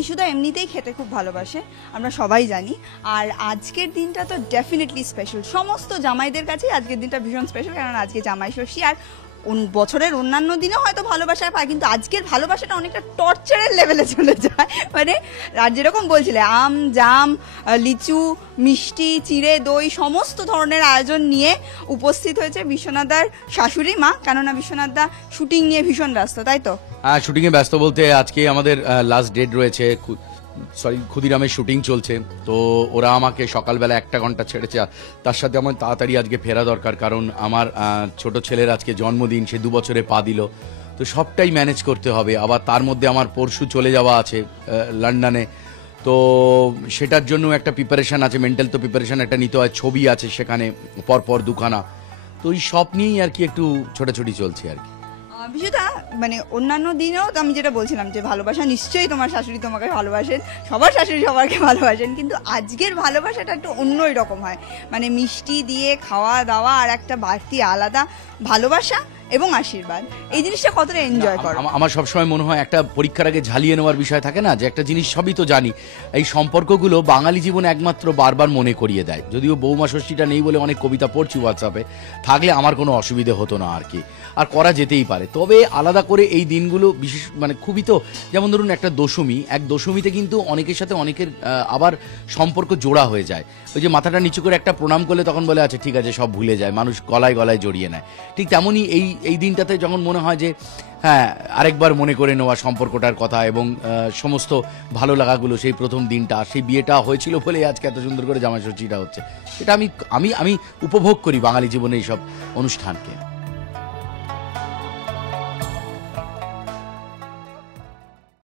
বিশুদা এমনিতেই খেতে খুব ভালোবাসে, আমরা সবাই জানি। আর আজকের দিনটা তো ডেফিনেটলি স্পেশাল, সমস্ত জামাইদের কাছেই আজকের দিনটা ভীষণ স্পেশাল, কারণ আজকে জামাই ষষ্ঠী। আর বছরের অন্যান্য দিনেও হয়তো ভালোবাসায় পায়, কিন্তু আজকের ভালোবাসাটা অনেকটা টর্চারের লেভেলে চলে যায়। মানে আর যেরকম বলছিলে, আম জাম লিচু মিষ্টি চিড়ে দই সমস্ত ধরনের আয়োজন নিয়ে উপস্থিত হয়েছে বিশ্বনাথদার শাশুড়ি মা, কেননা বিশ্বনাথদা শুটিং নিয়ে ভীষণ ব্যস্ত, তাই তো? হ্যাঁ, শুটিং এ ব্যস্ত বলতে আজকে আমাদের লাস্ট ডেট রয়েছে, ক্ষুদিরামের শুটিং চলছে। তো ওরা আমাকে সকালবেলা 1 ঘন্টা ছেড়েছে, তার সাথে আমার তাড়াতাড়ি আজকে ফেরা দরকার, কারণ আমার ছোট ছেলের আজকে জন্মদিন, সে 2 বছরে পা দিল। তো সবটাই ম্যানেজ করতে হবে। আবার তার মধ্যে আমার পরশু চলে যাওয়া আছে লন্ডনে, তো সেটার জন্য একটা প্রিপারেশন আছে, মেন্টাল তো প্রিপারেশন একটা নিতে হয়, ছবি আছে সেখানে পরপর 2খানা। তো এই সব নিয়েই আর কি একটু ছোটাছুটি চলছে আর কি। বিশুদা, মানে অন্যান্য দিনেও তো আমি যেটা বলছিলাম যে ভালোবাসা নিশ্চয়ই তোমার শাশুড়ি তোমাকে ভালোবাসেন, সবার শাশুড়ি সবারকে ভালোবাসেন, কিন্তু আজকের ভালোবাসাটা একটু অন্যই রকম হয়। মানে মিষ্টি দিয়ে খাওয়া দাওয়া আর একটা বাড়তি আলাদা ভালোবাসা এবং আশীর্বাদ, এই জিনিসটা কতটা এনজয় করো? আমার সবসময় মনে হয় একটা পরীক্ষার আগে ঝালিয়ে নেওয়ার বিষয় থাকে না, যে একটা জিনিস সবই তো জানি, এই সম্পর্কগুলো বাঙালি জীবনে একমাত্র বারবার মনে করিয়ে দেয়। যদিও বৌমা ষষ্ঠীটা নেই বলে অনেক কবিতা পড়ছি হোয়াটসঅ্যাপে, থাকলে আমার কোনো অসুবিধে হতো না আর কি, আর করা যেতেই পারে। তবে আলাদা করে এই দিনগুলো বিশেষ মানে খুবই, তো যেমন ধরুন একটা দশমী, এক দশমীতে কিন্তু অনেকের সাথে অনেকের আবার সম্পর্ক জোড়া হয়ে যায়। ওই যে মাথাটা নিচু করে একটা প্রণাম করলে তখন বলে আচ্ছা ঠিক আছে, সব ভুলে যায়, মানুষ গলায় গলায় জড়িয়ে নেয়। ঠিক তেমনই এই দিনটাতে যখন মনে হয় যে হ্যাঁ আরেকবার মনে করে নেওয়া সম্পর্কটার কথা এবং সমস্ত ভালো লাগাগুলো, সেই প্রথম দিনটা, সেই বিয়েটা হয়েছিল বলে আজকে এত সুন্দর করে জামাই ষষ্ঠীটা হচ্ছে, এটা আমি উপভোগ করি বাঙালি জীবনে এইসব অনুষ্ঠানকে।